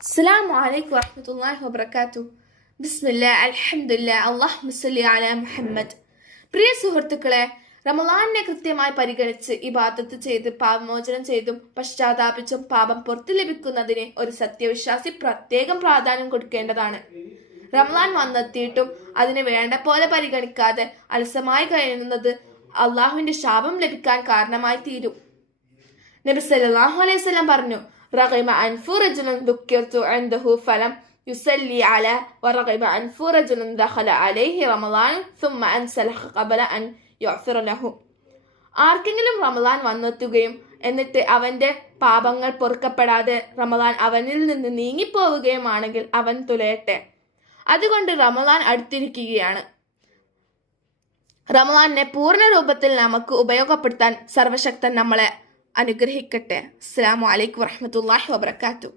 അസ്സലാമു അലൈക്കും വറഹ്മത്തുള്ളാഹി വബറകാതുഹു. ബിസ്മില്ലാഹ് അൽഹംദുലില്ലാഹ് അല്ലാഹുമ്മ സ്വല്ലി അലാ മുഹമ്മദ്. പ്രിയ സുഹൃത്തുക്കളെ, റമളാനിനെ കൃത്യമായി പരിഗണിച്ച് ഇബാദത്ത് ചെയ്ത് പാപമോചനം ചെയ്തും പശ്ചാത്താപിച്ചും പാപം പുറത്തു ലഭിക്കുന്നതിന് ഒരു സത്യവിശ്വാസി പ്രത്യേകം പ്രാധാന്യം കൊടുക്കേണ്ടതാണ്. റമളാൻ വന്നെത്തിയിട്ടും അതിനെ വേണ്ട പോലെ പരിഗണിക്കാതെ അലസമായി കഴിയുന്നത് അള്ളാഹുവിന്റെ ശാപം ലഭിക്കാൻ കാരണമായി തീരും. നബി സല്ലല്ലാഹു അലൈഹി വസല്ലം പറഞ്ഞു, رغم أنف رجل ذكرت عنده فلم يصلي على ورغم أنف رجل دخل عليه رمضان ثم أنسلخ قبل أن يغفر له. ആർക്കെങ്കിലും റമളാൻ വന്നെത്തുകയും എന്നിട്ട് അവന്റെ പാപങ്ങൾ പൊറുക്കപ്പെടാതെ റമളാൻ അവനിൽ നിന്ന് നീങ്ങിപ്പോവുകയുമാണെങ്കിൽ അവൻ തുലയട്ടെ. അതുകൊണ്ട് റമളാൻ അടുത്തിരിക്കുകയാണ്. റമളാനിനെ പൂർണ്ണ രൂപത്തിൽ നമുക്ക് ഉപയോഗപ്പെടുത്താൻ സർവശക്തൻ നമ്മളെ അനുഗ്രഹിക്കട്ടെ. അസ്സലാമു അലൈക്കും വറഹ്മത്തുള്ളാഹി വബറകാതുഹു.